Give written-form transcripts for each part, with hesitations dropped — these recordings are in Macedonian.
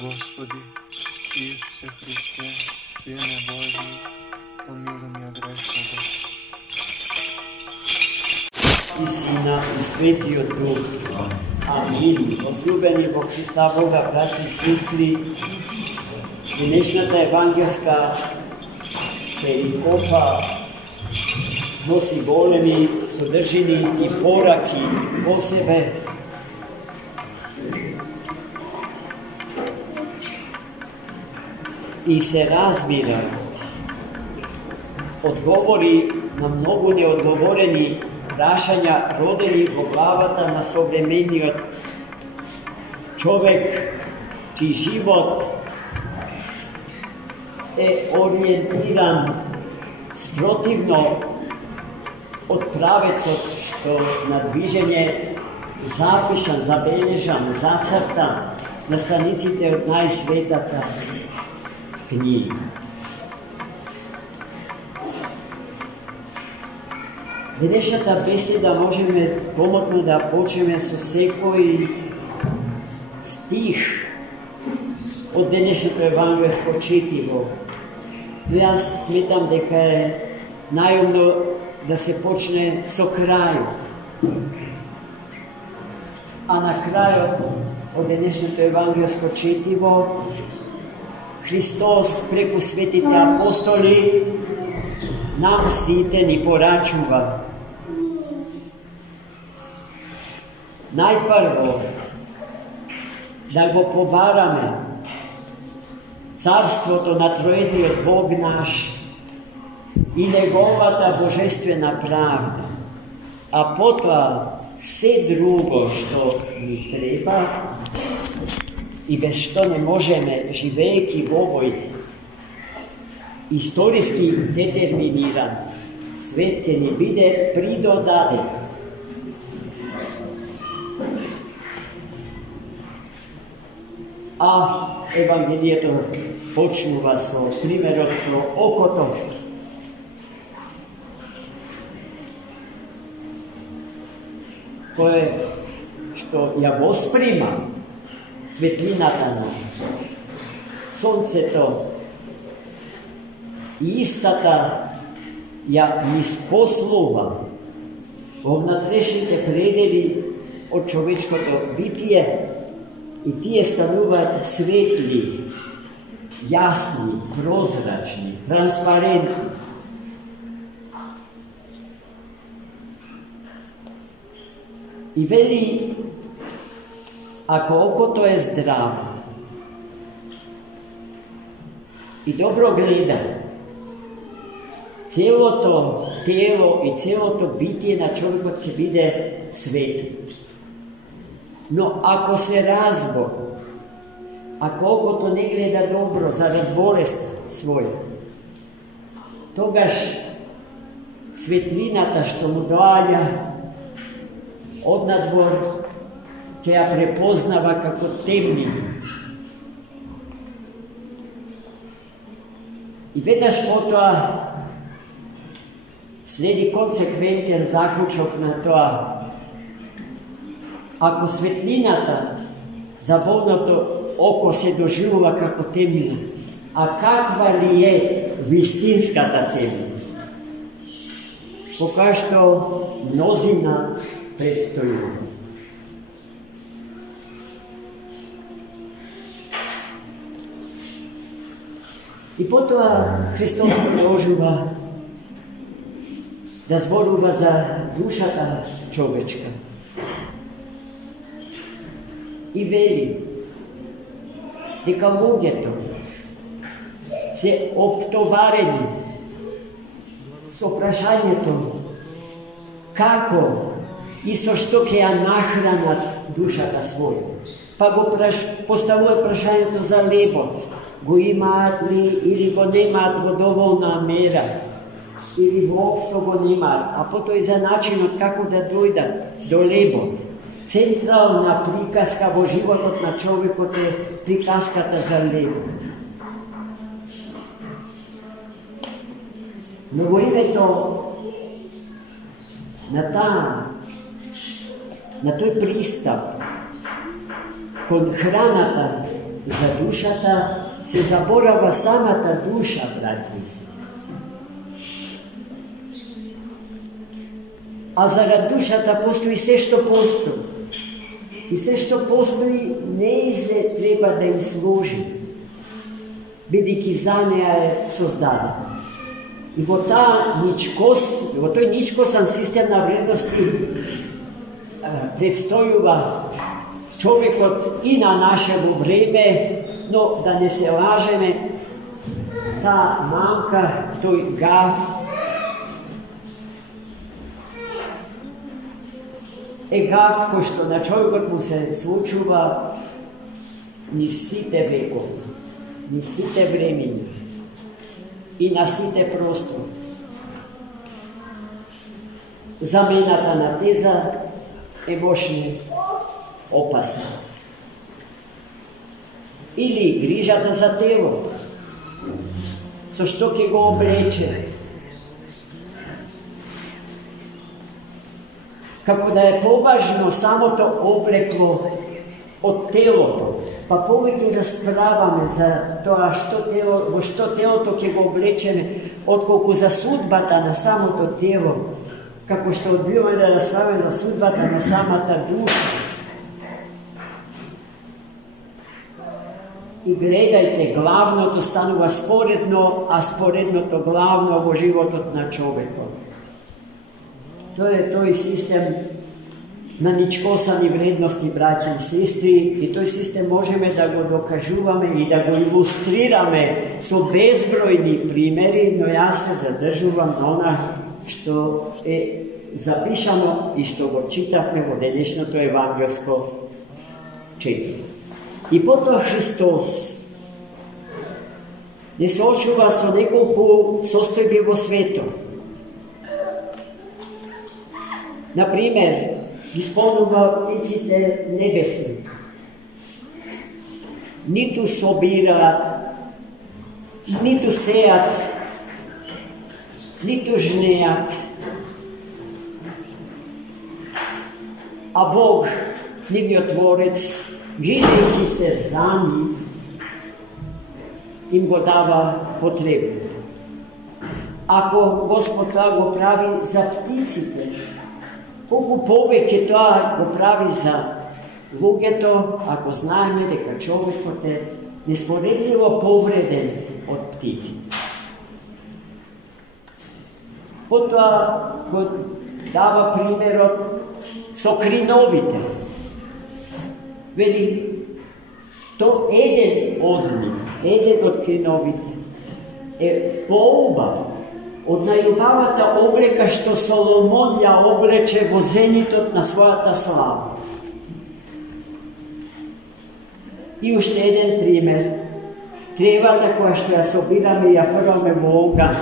Господи, Исусе Христе, Сине Божи, помилуй меня грешного. И Сина, и Светиот Дух. Амин. Возлюбени во Христа Бога, брати и сестри, денешната евангелска перикопа носи големи содржини и пораки во себе. И се разбира, одговори на многу неодговорени прашања родени во главата на современиот човек, чиј живот е ориентиран спротивно од правецот што на движење запишан, забележан, зацртан на страниците од најсветата книга. Денешната беседа можеме помотно да почнеме со секој стих од денешното евангелско четиво. Но јас сметам дека е најумно да се почне со крајот. А на крајот од денешното евангелско четиво Христос преку светите апостоли нам сите ни порачува. Најпрво да го побараме царството на троедниот Бог наш и неговата божествена правда, а потоа се друго што ни треба и без што не можеме, живеејќи во овој историски детерминиран свет, ќе ни биде придодаден. А Евангелието почнува со примерот со окото. Кое што ја восприма светлината на сонцето и истата ја ниспослува во внатрешните предели од човечкото битие и тие стануваат светли, јасни, прозрачни, транспарентни. И вели, ако окото е здраво и добро гледа, целото тело и целото битие на човекот ќе биде светло. Но ако се разбо, ако окото не гледа добро зарад болест своја, тогаш светлината што му доаѓа од надвор ќе ја препознава како темнина. И веднаш потоа следи консеквентен заклучок на тоа. Ако светлината за болното око се доживува како темнина, а каква ли е вистинската темнина? Покај што мнозина предстојува. И потоа Христос продолжува да зборува за душата човечка. И вели дека луѓето се оптоварени со прашањето како и со што ќе ја нахранат душата своја. Па го поставуваат прашањето за лебот. Го имаат ли или го немаат во доволна мера, или воопшто го немаат, а потоа и за начинот како да дојдат до лебот. Централна приказка во животот на човекот е приказката за лебот. Но во името на тој пристап кон храната за душата, се заборава самата душа, браќи и сестри. А зарад душата постои се што постои. И се што постои неизле треба да изложи, бидејќи за неа е создадена. И во тој ничкосан систем на вредности предстојува човекот и на нашево време, но да не се лажеме, таа мамка, тој гаф, е гаф кој што на човекот му се случува ни сите векови, ни сите времени и на сите простори. Замената на теза е мощно опасна. Или грижата за тело, со што ќе го облече, како да е поважно самото облекло од телото, па повеќе расправаме за тоа во што телото ќе го облечеме, отколку за судбата на самото тело, како што одбиваме да расправаме за судбата на самата душа. И гледајте, главното станува споредно, а споредното главно во животот на човекот. Тоа е тој систем на ничкосани вредности, браќи и сестри, и тој систем можеме да го докажуваме и да го илустрираме со безбројни примери, но јас се задржувам на она што е запишано и што го читавме во денешното евангелско четење. И потоа Христос не се очува со неколку состојби во светот. Например, исполнува птиците небесни. Ниту собираат, ниту сеат, ниту жнеат. А Бог, нивниот Творец, грижејќи се за нив, им го дава потребното. Ако Господ тоа го прави за птиците, колку повеќе тоа го прави за луѓето, ако знаеме дека човекот е неспоредливо повреден од птиците. Потоа го дава примерот со криновите. Вели, то еден од криновите е поубав од најубавата облека што Соломон ја облече во зенитот на својата слава. И уште еден пример. Тревата која што ја собираме и ја фрламе во оган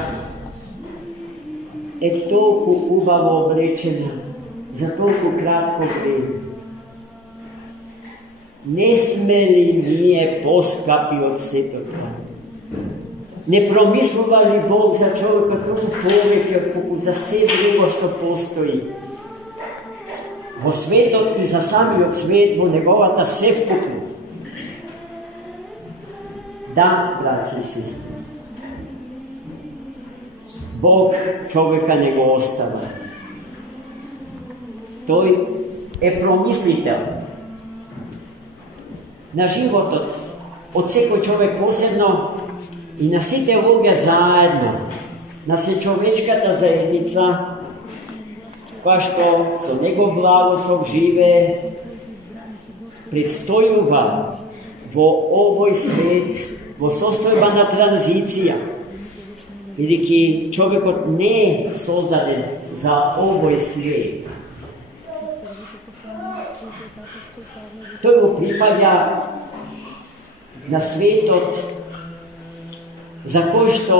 е толку убаво облечена за толку кратко време. Не сме ли ние поскапи од сето тоа? Не промислува ли Бог за човекот толку повеќе колку за се друго што постои во светот и за самиот свет во неговата севкупност? Да, браќи и сестри, Бог човека не го остава. Тој е промислител на животот од секој човек посебно и на сите луѓе заедно, на сечовечката заедница, која што со негов благослов живее, предстојува во овој свет, во состојба на транзиција, бидејќи човекот не е создаден за овој свет. Тој го припаѓа на светот за кој што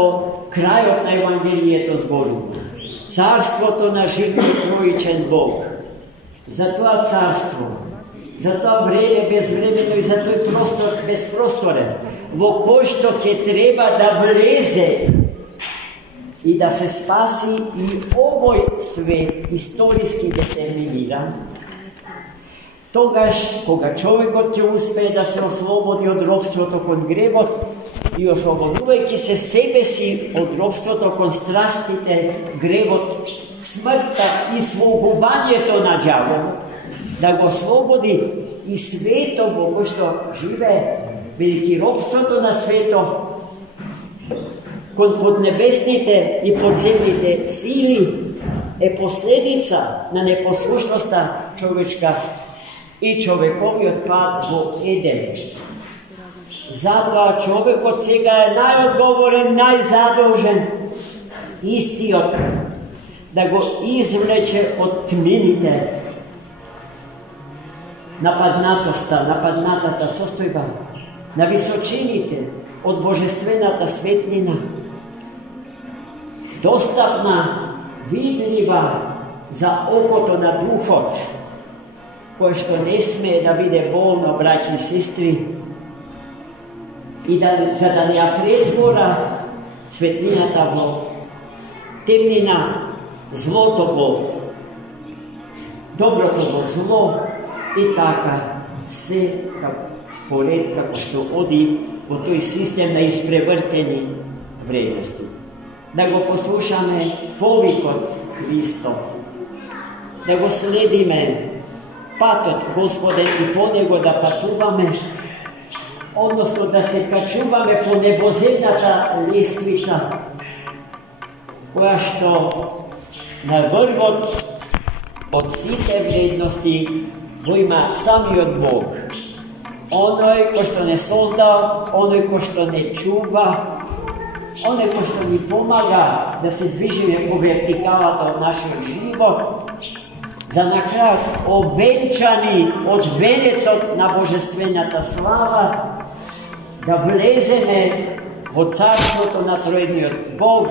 крајот на Евангелието зборува. Царството на живиот троичен Бог. За тоа царство, за тоа време безвремено и за тој простор безпросторен, во кој што ќе треба да влезе и да се спаси и овој свет историски детерминиран, Тогаш, кога човекот ќе успее да се ослободи од робството кон гревот и ослободувајќи се себе си од робството кон страстите, гревот, смртта и слугувањето на ѓаволот, да го ослободи и светот во кој што живее, бидејќи робството на светот кон поднебесните и подземните сили е последица на непослушноста човечка и човековиот пат во Еден. Затоа човекот сега е најодговорен, најзадолжен, истиот, да го извлече од тмините, нападнатата состојба, на височините од божествената светлина, достапна, видлива за окото на духот, кое што не смее да биде болно, браќи и сестри, и за да не ја претвора светлината во темнина, злото во доброто во зло, и така се поред како што оди во тој систем на испревртени вредности. Да го послушаме повикот Христов, да го следиме патот Господен и по него да патуваме, односно да се качуваме по небоземната лествица, која што на врвот од сите вредности го има самиот Бог. Оној кој што не создал, оној кој што не чува, оној кој што ни помага да се движиме по вертикалата од нашиот живот, за на крај овенчани од венецот на божествената слава, да влеземе во царството на троедниот Бог,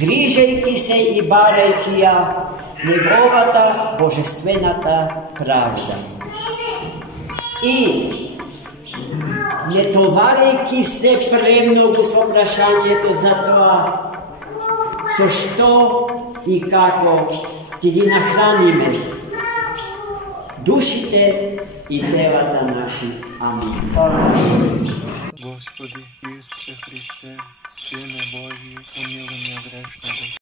грижејќи се и барајќи ја неговата божествената правда. И не товарејќи се премногу со прашањето за тоа со што и како ќе ги нахраниме душите и телата наши. Амин. Господи Исусе Христе, Сине Божи, помилуй меня грешного.